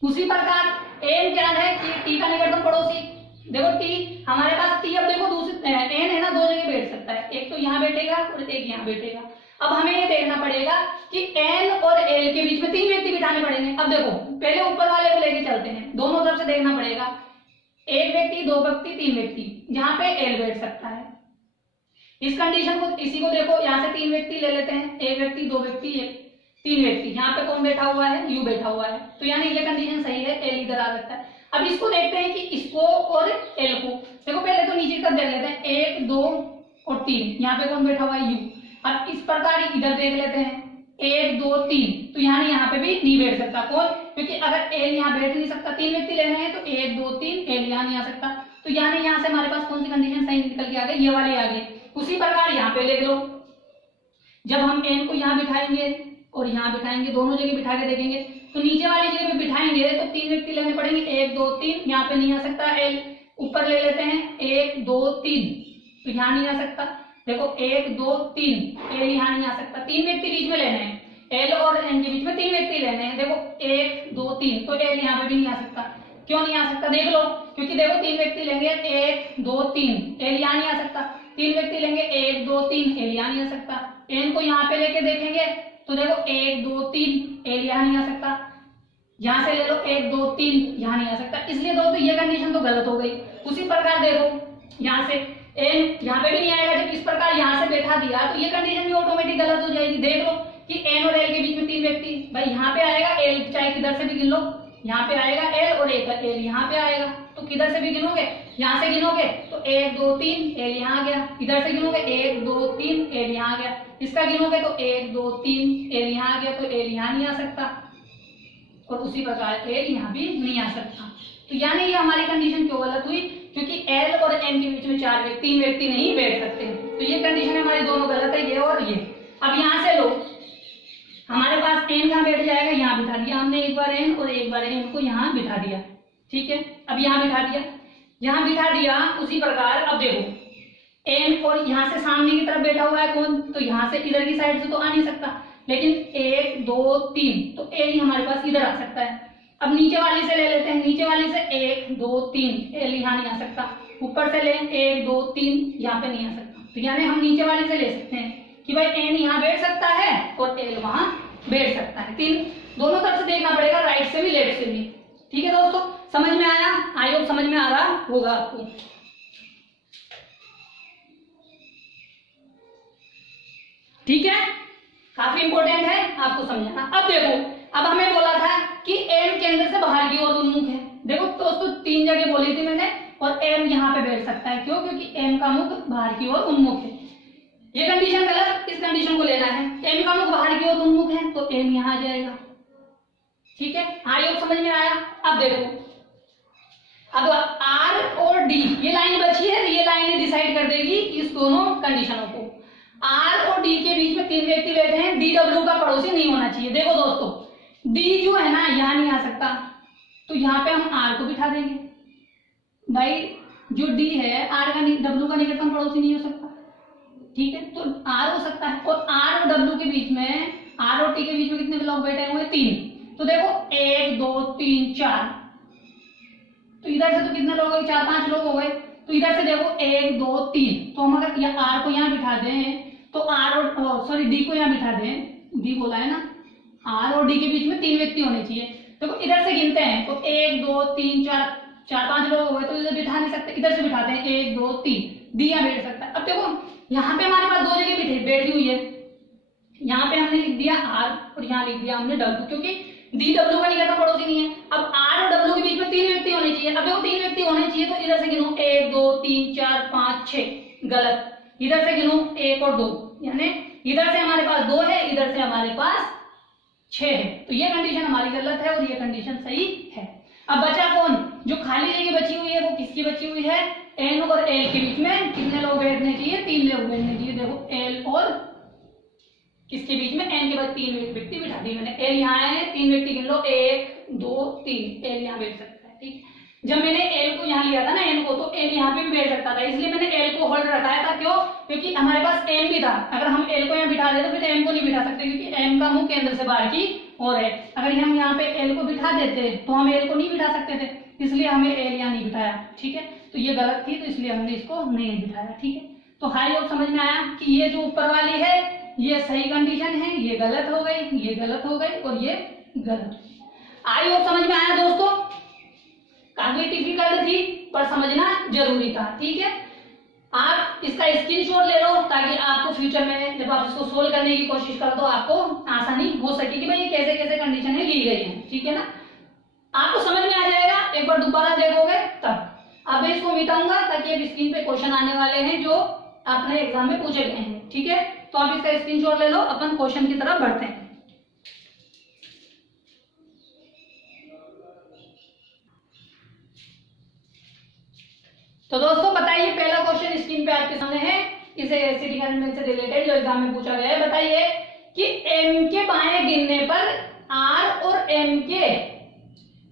उसी प्रकार एन क्या है कि टी का निकटतम पड़ोसी, देखो टी हमारे पास टी, अब देखो दूसरी एन है ना, 2 जगह बैठ सकता है, एक तो यहाँ बैठेगा और एक यहाँ बैठेगा। अब हमें ये देखना पड़ेगा कि एन और एल के बीच में 3 व्यक्ति बिठाने पड़ेंगे। अब देखो पहले ऊपर वाले को लेके चलते हैं, दोनों तरफ से देखना पड़ेगा, 1 व्यक्ति, 2 व्यक्ति, 3 व्यक्ति, जहां पे एल बैठ सकता है। इस कंडीशन को, इसी को देखो, यहाँ से 3 व्यक्ति ले लेते हैं, 1 व्यक्ति, 2 व्यक्ति, 3 व्यक्ति, यहाँ पे कौन बैठा हुआ है, यू बैठा हुआ है, तो यानी ये कंडीशन सही है, एल इधर आ सकता है। अब इसको देखते हैं कि इसको और एल को, देखो पहले तो नीचे तक देख लेते हैं, 1, 2 और 3, यहाँ पे कौन बैठा हुआ है, यू। अब इस प्रकार इधर देख लेते हैं, 1, 2, 3, तो यहाँ पे भी नहीं बैठ सकता कौन, क्योंकि अगर एल यहाँ बैठ नहीं सकता, 3 व्यक्ति लेने हैं तो 1, 2, 3, एल यहाँ नहीं आ सकता, तो यहाँ से हमारे पास कौन सी कंडीशन सही निकल के आ गई, ये वाले आ गए। उसी प्रकार यहाँ पे ले लो, जब हम एन को यहाँ बिठाएंगे और यहाँ बिठाएंगे, दोनों जगह बिठा के देखेंगे, तो नीचे वाली जगह पे बिठाएंगे तो 3 व्यक्ति लेने पड़ेंगे, 1, 2, 3, यहाँ पे नहीं आ सकता, एल ऊपर ले लेते हैं, 1, 2, 3, तो यहाँ नहीं आ सकता, देखो 1, 2, 3, एल यहाँ नहीं आ सकता, 3 व्यक्ति बीच में लेने हैं, एल और एन के बीच में 3 व्यक्ति लेने हैं, देखो 1, 2, 3, तो एल यहाँ पे भी नहीं आ सकता। क्यों नहीं आ सकता, देख लो, क्योंकि देखो 3 व्यक्ति लेंगे, 1, 2, 3, एल यहाँ नहीं आ सकता, 3 व्यक्ति लेंगे, 1, 2, 3, एल यहाँ नहीं आ सकता, एन को यहाँ पे लेके देखेंगे तो देखो 1, 2, 3, एल यहाँ नहीं आ सकता, यहाँ से ले लो 1, 2, 3, यहाँ नहीं आ सकता, इसलिए दोस्तों ये कंडीशन तो गलत हो गई। उसी प्रकार देखो यहाँ से एन यहाँ पे भी नहीं आएगा, जब इस प्रकार यहाँ से बैठा दिया तो ये कंडीशन भी ऑटोमेटिक गलत हो जाएगी। देख लो कि एन और एल के बीच में 3 व्यक्ति, भाई यहाँ पे आएगा एल, चाहे किधर से भी गिन लो, यहाँ पे आएगा एल और एल यहाँ पे आएगा, तो किधर से भी गिनोगे, यहाँ से गिनोगे तो 1, 2, 3, एल यहाँ आ गया, इधर से गिनोगे 1, 2, 3, एल यहाँ आ गया, इसका गिनोगे तो 1, 2, 3, एल यहाँ आ गया, तो एल यहाँ नहीं आ सकता, और उसी प्रकार एल यहाँ भी नहीं आ सकता। तो यानी ये हमारी कंडीशन क्यों गलत हुई, क्योंकि एल और एन के बीच में 3 व्यक्ति नहीं बैठ सकते, तो ये कंडीशन हमारी दोनों गलत है, ये और ये। अब यहाँ से लो, हमारे पास एन कहाँ बैठ जाएगा, यहाँ बिठा दिया हमने, एक बार एन और एक बार एन को यहाँ बिठा दिया, ठीक है। अब यहाँ बिठा दिया, यहाँ बिठा दिया, उसी प्रकार अब देखो एन और यहाँ से सामने की तरफ बैठा हुआ है कौन, तो यहाँ से इधर की साइड से तो आ नहीं सकता, लेकिन 1, 2, 3, तो एल ही हमारे पास इधर आ सकता है। अब नीचे वाली से ले लेते हैं, नीचे वाली से 1, 2, 3, एल यहाँ नहीं आ सकता, ऊपर से ले 1, 2, 3, यहाँ पे नहीं आ सकता, तो यानी हम नीचे वाली से ले सकते हैं कि भाई एन यहाँ बैठ सकता है और एल वहां बैठ सकता है। दोनों तरफ से देखना पड़ेगा, राइट से भी लेफ्ट से भी। ठीक है दोस्तों, समझ में आया? आई होप समझ में आ रहा होगा आपको। ठीक है, काफी इंपॉर्टेंट है आपको समझना। अब देखो, अब हमें बोला था कि एम केंद्र से बाहर की ओर उन्मुख है। देखो दोस्तों, 3 जगह बोली थी मैंने, और एम यहाँ पे बैठ सकता है। क्यों? क्योंकि एम का मुख बाहर की ओर उन्मुख है। ये कंडीशन गलत, इस कंडीशन को लेना है। एम का मुख बाहर की ओर उन्मुख है तो एम यहाँ आ जाएगा। ठीक है, आई होप समझ में आया? अब देखो, अब आर और डी, ये लाइन बची है, ये लाइन डिसाइड कर देगी इस दोनों कंडीशनों को। आर और डी के बीच में 3 व्यक्ति बैठे हैं, डी डब्ल्यू का पड़ोसी नहीं होना चाहिए। देखो दोस्तों, डी जो है ना यहाँ नहीं आ सकता, तो यहाँ पे हम आर को बिठा देंगे। भाई जो डी है, आर का डब्ल्यू का निकटतम पड़ोसी नहीं हो सकता। ठीक है, तो आर हो सकता है, और आर और डब्ल्यू के बीच में, आर और टी के बीच में कितने लोग बैठे हुए हैं? 3। तो देखो 1 2 3 4, तो इधर से तो कितने लोग हो गए? 4-5 लोग हो गए। तो इधर से देखो 1 2 3, तो हम अगर आर को यहाँ बिठा दें तो आर और सॉरी डी को यहाँ बिठा दें, डी बोला है ना, आर और डी के बीच में 3 व्यक्ति होने चाहिए। देखो इधर से गिनते हैं तो 1 2 3 4, 4-5 लोग हो गए, तो इधर बिठा नहीं सकते, इधर से बिठाते हैं 1 2 3, डी यहाँ बैठ सकता है। अब देखो यहाँ पे हमारे पास 2 जगह बैठी हुई है, यहाँ पे हमने लिख दिया आर और यहाँ लिख दिया हमने डब्ल्यू, क्योंकि डी डब्ल्यू का निकटतम पड़ोसी नहीं है। अब आर और डब्ल्यू के बीच में 3 व्यक्ति होने चाहिए। अब देखो 3 व्यक्ति होने चाहिए, तो इधर से गिनो 1 2 3 4 5 6, गलत। इधर से गिनो 1 और 2, यानी इधर से हमारे पास 2 है, इधर से हमारे पास 6 है। तो ये कंडीशन हमारी गलत है और ये कंडीशन सही है। अब बचा कौन? जो खाली जगह बची हुई है वो किसकी बची हुई है? एन और एल के बीच में कितने लोग बैठने चाहिए? 3 लोग बैठने चाहिए। देखो एल और किसके बीच में? एन के बाद 3 व्यक्ति बिठा दिए मैंने। एल यहाँ है, 3 व्यक्ति गिन लो, 1 2 3, एल यहाँ बैठ सकता है। ठीक, जब मैंने एल को यहाँ लिया था ना, एन को, तो एल यहाँ पे भी बैठ सकता था, इसलिए मैंने एल को होल्ड रखाया था। क्यों? क्योंकि हमारे पास एम भी था। अगर हम एल को यहाँ बिठा देते तो फिर एम को नहीं बिठा सकते, क्योंकि एम का मुख केंद्र से बाहर की ओर है। अगर हम यहाँ पे एल को बिठा देते तो हम एल को नहीं बिठा सकते थे, इसलिए हमें एल यहाँ नहीं बिठाया। ठीक है, तो ये गलत थी, तो इसलिए हमने इसको नहीं बिठाया। ठीक है, तो हाई होप समझ में आया कि ये जो ऊपर वाली है ये सही कंडीशन है, ये गलत हो गई, ये गलत हो गई और ये गलत। आई होप समझ में आया दोस्तों? काफी डिफिकल्ट थी पर समझना जरूरी था। ठीक है, आप इसका स्क्रीनशॉट ले लो ताकि आपको फ्यूचर में जब आप इसको सोल्व करने की कोशिश करो तो आपको आसानी हो सके कि भाई ये कैसे कैसे कंडीशन ली गई है। ठीक है ना, आपको समझ में आ जाएगा। एक बार दोबारा देखोगे तब। अब मैं इसको मिटाऊंगा ताकि अब स्क्रीन पे क्वेश्चन आने वाले हैं जो अपने एग्जाम में पूछे गए हैं। ठीक है, तो आप इसका स्क्रीनशॉट ले लो, अपन क्वेश्चन की तरफ बढ़ते हैं। तो दोस्तों बताइए, पहला क्वेश्चन स्क्रीन पे आपके सामने है, इसे सिटी करंट से रिलेटेड जो एग्जाम में पूछा गया है। बताइए कि एम के बाएं गिनने पर आर और एम के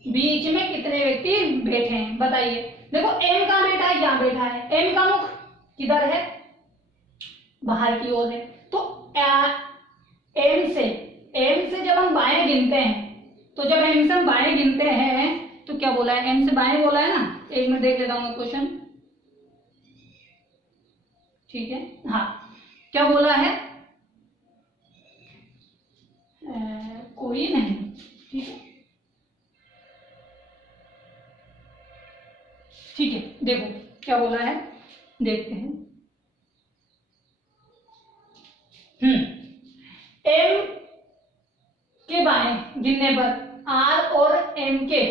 बीच में कितने व्यक्ति बैठे हैं? बताइए। देखो एम कहाँ बैठा है? यहाँ बैठा है। एम का मुख किधर है? बाहर की ओर है। तो एम से जब हम बाएं गिनते हैं, तो जब एम से हम बाएं गिनते हैं तो क्या बोला है? एम से बाएं बोला है ना। एक मिनट देख लेता हूँ क्वेश्चन। ठीक है, हाँ, क्या बोला है? कोई नहीं। ठीक है, ठीक है, देखो क्या बोला है, देखते हैं। एम के बाएं गिनने पर आर और एम के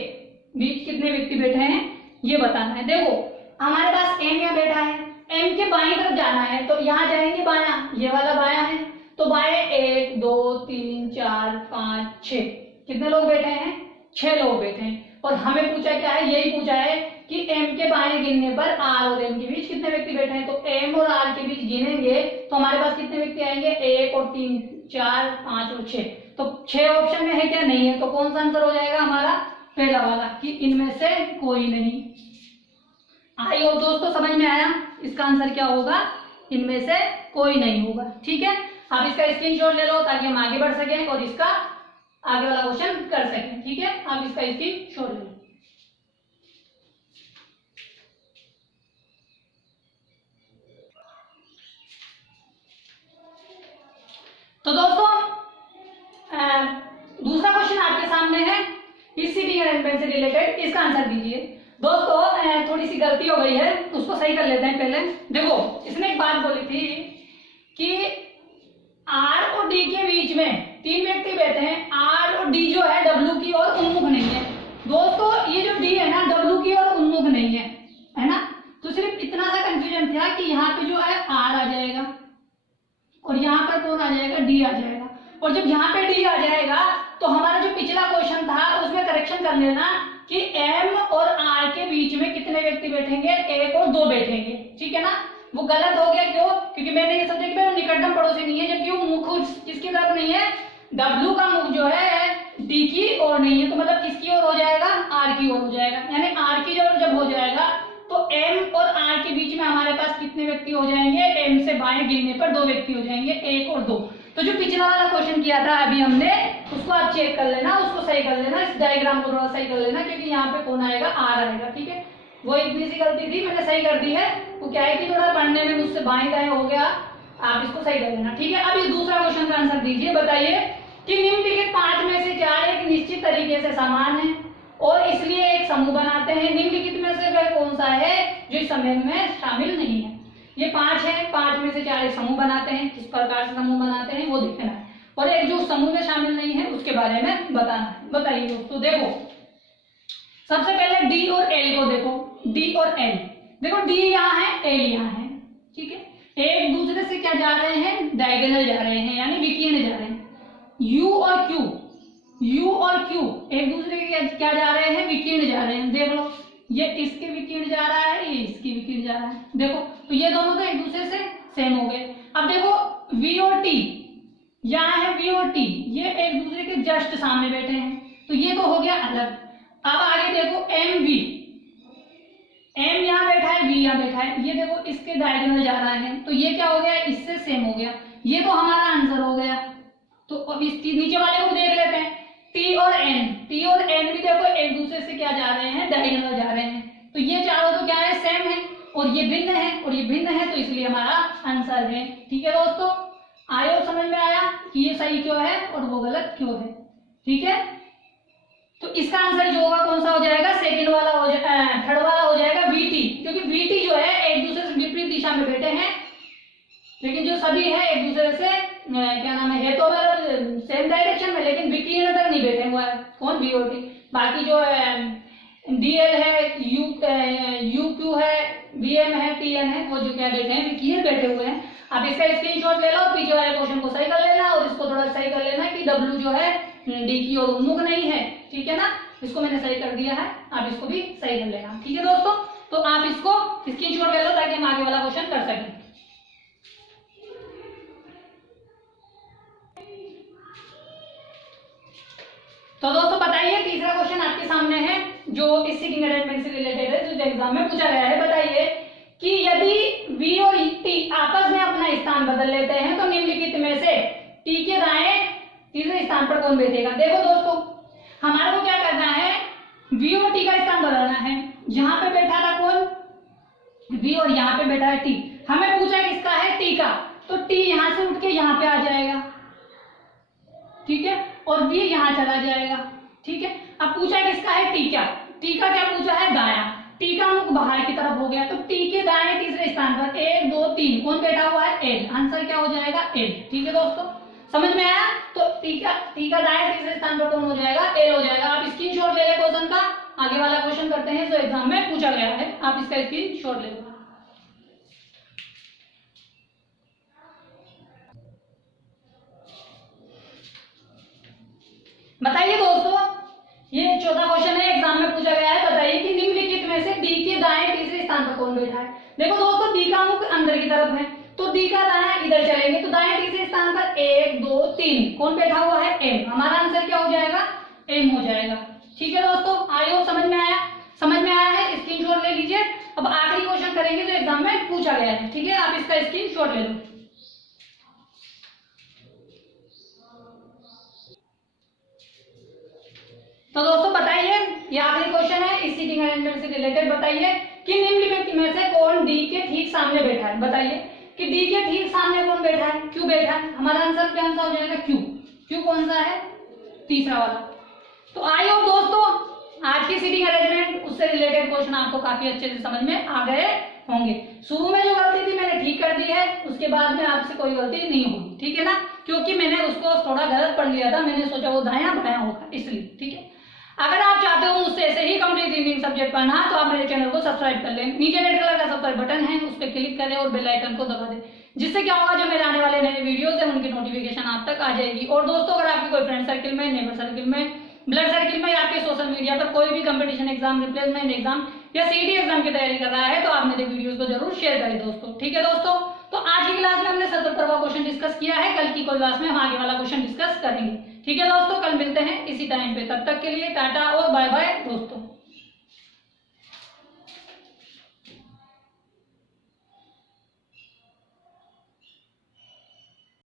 बीच कितने व्यक्ति बैठे हैं ये बताना है। देखो हमारे पास एम यहाँ बैठा है, एम के बाएं तरफ जाना है तो यहाँ जाएंगे बायां, ये वाला बायां है, तो बाएं 1 2 3 4 5 6, कितने लोग बैठे हैं? 6 लोग बैठे हैं। और हमें पूछा क्या है? यही पूछा है कि एम के बाएं गिनने पर आर और एम के बीच कितने व्यक्ति बैठे हैं। तो एम और आर के बीच गिनेंगे तो हमारे पास कितने व्यक्ति आएंगे? 1 और 3 4 5 और 6। तो 6 ऑप्शन में है क्या? नहीं है। तो कौन सा आंसर हो जाएगा हमारा? पहला वाला, कि इनमें से कोई नहीं। आई होप दोस्तों समझ में आया। इसका आंसर क्या होगा? इनमें से कोई नहीं होगा। ठीक है, आप इसका स्क्रीनशॉट ले लो ताकि हम आगे बढ़ सकें और इसका आगे वाला क्वेश्चन कर सकें। ठीक है, आप इसका स्क्रीनशॉट ले लो। तो दोस्तों दूसरा क्वेश्चन अरेंजमेंट से रिलेटेड इसका आंसर दीजिए। दोस्तों थोड़ी सी गलती हो गई है, उसको सही कर लेते हैं पहले। देखो इसने एक बात बोली थी कि आर और डी के बीच में 3 व्यक्ति बैठे हैं, आर और डी जो है डब्ल्यू की ओर उन्मुख नहीं है। दोस्तों ये जो डी है ना डब्ल्यू की ओर उन्मुख नहीं है ना। तो सिर्फ इतना सा कंफ्यूजन था कि यहाँ पे जो है आर आ जाएगा और यहाँ पर कौन आ जाएगा, डी आ जाएगा। और जब यहाँ पे डी आ जाएगा तो हमारा जो पिछला क्वेश्चन था उसमें करेक्शन कर लेना कि एम और आर के बीच में कितने व्यक्ति बैठेंगे, 1 और 2 बैठेंगे, ठीक है ना। वो गलत हो गया, क्यों? क्योंकि मैंने ये समझा कि निकटतम पड़ोसी नहीं है, जबकि वो मुख किसकी तरफ नहीं है, डब्ल्यू का मुख जो है डी की ओर नहीं है। तो मतलब किसकी ओर हो जाएगा, आर की ओर हो जाएगा। यानी आर की ओर जब हो जाएगा तो एम और आर के बीच में हमारे पास कितने व्यक्ति हो जाएंगे, एम से बाएं गिनने पर 2 व्यक्ति हो जाएंगे, 1 और 2। तो जो पिछला वाला क्वेश्चन किया था अभी हमने, उसको आप चेक कर लेना, उसको सही कर लेना, इस डायग्राम को थोड़ा सही कर लेना, क्योंकि यहाँ पे कौन आएगा, आर आएगा, ठीक है। वो इतनी सी गलती थी, मैंने सही कर दी है। वो क्या है कि थोड़ा पढ़ने में मुझसे बाएं दाएं हो गया, आप इसको सही कर लेना, ठीक है। अब इस दूसरा क्वेश्चन का आंसर दीजिए। बताइए कि निम्नलिखित 5 में से 4 एक निश्चित तरीके से समान है और इसलिए एक समूह बनाते हैं। निम्नलिखित में से वह कौन सा है जो इस समूह में शामिल नहीं है? ये 5 है, 5 में से 4 एक समूह बनाते हैं। किस प्रकार से समूह बनाते हैं वो देखना है, और एक जो समूह में शामिल नहीं है उसके बारे में बताना है। बताइए दोस्तों। देखो सबसे पहले डी और एल को देखो, डी और एल देखो, डी यहाँ है, एल यहाँ है, ठीक है। एक दूसरे से क्या जा रहे हैं, डायगोनल जा रहे हैं, यानी विकीर्ण जा रहे हैं। यू और क्यू, यू और क्यू एक दूसरे के क्या जा रहे हैं, विकीर्ण जा रहे हैं। देख लो, ये इसके विकीर्ण जा रहा है, ये इसकी विकीर्ण जा रहा है। देखो तो ये दोनों तो एक दूसरे से सेम हो गए। अब देखो वी और टी, यहाँ है वी और टी, ये एक दूसरे के जस्ट सामने बैठे हैं, तो ये तो हो गया अलग। अब आगे देखो एम वी, एम यहाँ बैठा है, वी यहाँ बैठा है, ये देखो इसके डायगोनल जा रहा है, तो ये क्या हो गया, इससे सेम हो गया। ये तो हमारा आंसर हो गया। तो अब इस नीचे वाले को देख लेते हैं, टी और एन, टी और एन भी देखो एक दूसरे से क्या जा रहे हैं, डायगोनल जा रहे हैं। तो ये चारों तो क्या है, सेम है, और ये भिन्न है और ये भिन्न है, तो इसलिए हमारा आंसर है। ठीक है दोस्तों, आयो समझ में आया कि ये सही क्यों है और वो गलत क्यों है? ठीक है, तो इसका आंसर जो होगा कौन सा हो जाएगा, सेकंड वाला हो जाएगा, थर्ड वाला हो जाएगा वीटी, क्योंकि वीटी जो है एक दूसरे से विपरीत दिशा में बैठे हैं, लेकिन जो सभी है एक दूसरे से क्या नाम है तो सेम डायरेक्शन में, लेकिन विकीर्ण तक नहीं बैठे हुआ है। कौन, वी और टी। बाकी जो डीएल है, यू क्यू है, बीएम है, टीएन है, वो जो क्या बैठे हैं, विकीर्ण बैठे हुए हैं। आप इसका स्क्रीनशॉट ले लो, पीछे वाले क्वेश्चन को सही कर लेना और इसको थोड़ा सही कर लेना कि डब्ल्यू जो है डी की ओर उन्मुख नहीं है। ठीक है ना, इसको मैंने सही कर दिया है, आप इसको भी सही कर लेना। ठीक है दोस्तों, तो आप इसको स्क्रीनशॉट ले लो ताकि हम आगे वाला क्वेश्चन कर सकें। तो दोस्तों बताइए, तीसरा क्वेश्चन आपके सामने है जो इस सीटिंग अरेंजमेंट से रिलेटेड है, जो एग्जाम में पूछा गया है। बताइए कि यदि V और T आपस में अपना स्थान बदल लेते हैं तो निम्नलिखित में से T के दाएं तीसरे स्थान पर कौन बैठेगा? देखो दोस्तों, हमारे को क्या करना है, V और T का स्थान बदलना है। यहाँ पे बैठा था कौन, V, और यहाँ पे बैठा है T। हमें पूछा किसका है, T का, तो T यहाँ से उठ के यहाँ पे आ जाएगा, ठीक है, और V यहाँ चला जाएगा। ठीक है, अब पूछा किसका है, T का। T का क्या पूछा है, दायां। T का मुख बाहर की तरफ हो गया, तो T के दाएं तीसरे स्थान पर 1 2 3 कौन बैठा हुआ है, L। आंसर क्या हो जाएगा, L। ठीक है दोस्तों, समझ में आया? तो T का दाएं तीसरे स्थान पर कौन हो जाएगा, L हो जाएगा। आप स्क्रीनशॉट ले ले क्वेश्चन का, आगे वाला क्वेश्चन करते हैं जो एग्जाम में पूछा गया है, आप इसका स्क्रीनशॉट ले लो। बताइए दोस्तों, ये चौथा क्वेश्चन है, एग्जाम में पूछा गया है। बताइए कि निम्नलिखित में से D के दाएं तीसरे स्थान पर कौन बैठा है? देखो दोस्तों, D का मुख अंदर की तरफ है, तो D का दाएं इधर चलेंगे, तो दाएं तीसरे स्थान पर 1 2 3 कौन बैठा हुआ है, M। हमारा आंसर क्या हो जाएगा, M हो जाएगा। ठीक है दोस्तों, आई होप समझ में आया? समझ में आया है, स्क्रीनशॉट ले लीजिए। अब आखिरी क्वेश्चन करेंगे जो एग्जाम में पूछा गया है। ठीक है, आप इसका स्क्रीनशॉट ले लो। तो दोस्तों बताइए, ये आखिरी क्वेश्चन है इस सीटिंग अरेंजमेंट से रिलेटेड। बताइए कि निम्नलिखित में से कौन डी के ठीक सामने बैठा है? बताइए कि डी के ठीक सामने कौन बैठा है, क्यू बैठा है। हमारा आंसर क्या आंसर हो जाएगा, क्यू। क्यू कौन सा है, तीसरा वाला। तो आई होप दोस्तों आज की सीटिंग अरेंजमेंट उससे रिलेटेड क्वेश्चन आपको काफी अच्छे से समझ में आ गए होंगे। शुरू में जो गलती थी मैंने ठीक कर दी है, उसके बाद में आपसे कोई गलती नहीं होगी, ठीक है ना, क्योंकि मैंने उसको थोड़ा गलत पढ़ लिया था, मैंने सोचा वो दायां बायां होगा इसलिए, ठीक है। अगर आप चाहते हो मुझसे ऐसे ही कंप्लीट रीडिंग सब्जेक्ट पढ़ना तो आप मेरे चैनल को सब्सक्राइब कर लें, नीचे रेड कलर का सब्सक्राइब बटन है उस पर क्लिक करें और बेल आइकन को दबा दें, जिससे क्या होगा जो मेरे आने वाले नए वीडियोस हैं उनकी नोटिफिकेशन आप तक आ जाएगी। और दोस्तों अगर आपकी कोई फ्रेंड सर्किल में, नेबर सर्किल में, ब्लड सर्किल में या आपके सोशल मीडिया पर कोई भी कंपटीशन एग्जाम, रिप्लेसमेंट एग्जाम या सीईटी एग्जाम की तैयारी कर रहा है तो आप मेरे वीडियोस को जरूर शेयर करें दोस्तों, ठीक है दोस्तों। तो आज की क्लास में हमने 77वां क्वेश्चन डिस्कस किया है, कल की क्लास में हम आगे वाला क्वेश्चन डिस्कस करेंगे, ठीक है दोस्तों। कल मिलते हैं इसी टाइम पे, तब तक के लिए टाटा और बाय बाय दोस्तों।